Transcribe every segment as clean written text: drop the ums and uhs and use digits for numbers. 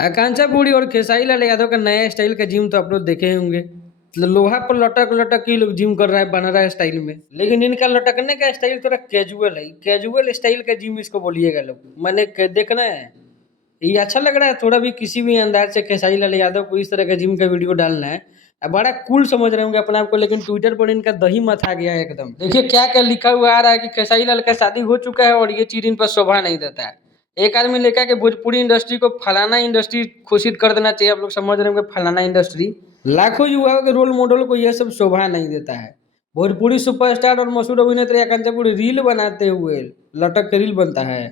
आकांक्षा पूरी और खेसारी लाल यादव का नया स्टाइल का जिम तो आप लोग देखे ही होंगे। लोहा पर लटक लटक के लोग जिम कर रहा है, बना रहा है स्टाइल में। लेकिन इनका लटकने का स्टाइल थोड़ा कैजुअल है, कैजुअल स्टाइल का जिम इसको बोलिएगा लोग। मैंने देखना है, ये अच्छा लग रहा है थोड़ा भी। किसी भी अंदाज से खेसारी लाल यादव को इस तरह का जिम का वीडियो डालना है, अब बड़ा कूल समझ रहे होंगे अपने आप को। लेकिन ट्विटर पर इनका दही मत आ गया है एकदम। देखिए क्या क्या लिखा हुआ आ रहा है कि खेसारी लाल का शादी हो चुका है और ये चीज इन पर शोभा नहीं देता है। एक आदमी लिखा कि भोजपुरी इंडस्ट्री को फलाना इंडस्ट्री घोषित कर देना चाहिए। आप लोग समझ रहे होंगे फलाना इंडस्ट्री। लाखों युवाओं के रोल मॉडल को यह सब शोभा नहीं देता है। भोजपुरी सुपरस्टार और मशहूर अभिनेत्री आकांक्षा पूरी रील बनाते हुए लटक के रील बनता है।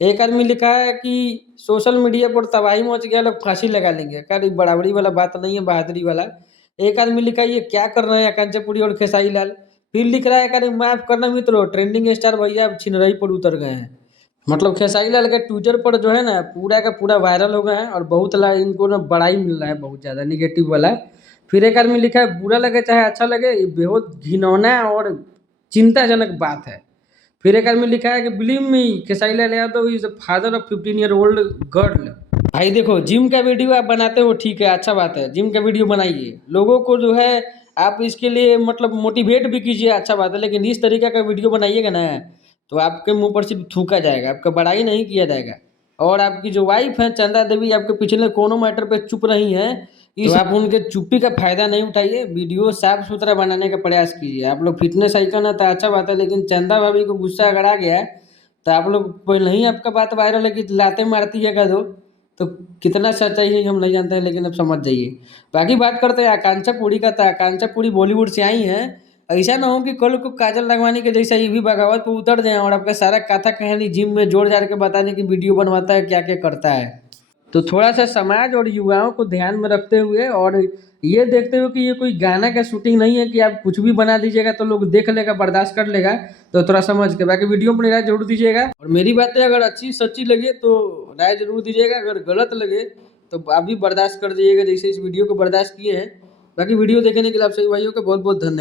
एक आदमी लिखा है कि सोशल मीडिया पर तबाही मच गया, लोग फांसी लगा लेंगे। क्या ये बराबरी वाला बात नहीं है, बहादुरी वाला। एक आदमी लिखा है ये क्या कर रहे हैं आकांक्षा पूरी और खेसारी लाल। फिर लिख रहा है कि माफ करना मित्रों, ट्रेंडिंग स्टार भैया अब छिनरई पर उतर गए हैं। मतलब खेसारी लाल के ट्विटर पर जो है ना पूरा का पूरा वायरल हो गए हैं और बहुत इनको ना बड़ा ही मिल रहा है, बहुत ज़्यादा निगेटिव वाला। फिर एक आदमी लिखा है बुरा लगे चाहे अच्छा लगे, ये बहुत घिनौना और चिंताजनक बात है। फिर एक आदमी लिखा है कि believe me Khesari Lal Yadav is the father of 15 year old girl. भाई देखो, जिम का वीडियो आप बनाते हो ठीक है, अच्छा बात है, जिम का वीडियो बनाइए, लोगों को जो है आप इसके लिए मतलब मोटिवेट भी कीजिए, अच्छा बात है। लेकिन इस तरीके का वीडियो बनाइएगा ना तो आपके मुंह पर सिर्फ थूका जाएगा, आपका बड़ाई नहीं किया जाएगा। और आपकी जो वाइफ है चंदा देवी, आपके पिछले कोनो मैटर पे चुप रही हैं, तो आप उनके चुप्पी का फायदा नहीं उठाइए, वीडियो साफ सुथरा बनाने का प्रयास कीजिए। आप लोग फिटनेस आइकन है तो अच्छा बात है, लेकिन चंदा भाभी को गुस्सा अगर आ गया है तो आप लोग पहले ही आपका बात वायरल है कि लाते मारती है का दो। तो कितना सच्चाई है हम नहीं जानते हैं, लेकिन अब समझ जाइए। बाकी बात करते हैं आकांक्षा पूरी का। तो आकांक्षा पूरी बॉलीवुड से आई हैं। ऐसा ना हो कि कल को काजल राघवानी के जैसा ये भी बगावत पे उतर जाए और आपका सारा कथा कहानी जिम में जोड़ जाड़ के बताने की वीडियो बनवाता है, क्या क्या करता है। तो थोड़ा सा समाज और युवाओं को ध्यान में रखते हुए और ये देखते हुए कि ये कोई गाना का शूटिंग नहीं है कि आप कुछ भी बना दीजिएगा तो लोग देख लेगा, बर्दाश्त कर लेगा। तो थोड़ा समझ के बाकी वीडियो पर राय जरूर दीजिएगा। और मेरी बातें अगर अच्छी सच्ची लगे तो राय जरूर दीजिएगा, अगर गलत लगे तो आप भी बर्दाश्त कर दीजिएगा जैसे इस वीडियो को बर्दाश्त किए हैं। बाकी वीडियो देखने के लिए आप सभी भाइयों का बहुत बहुत धन्यवाद।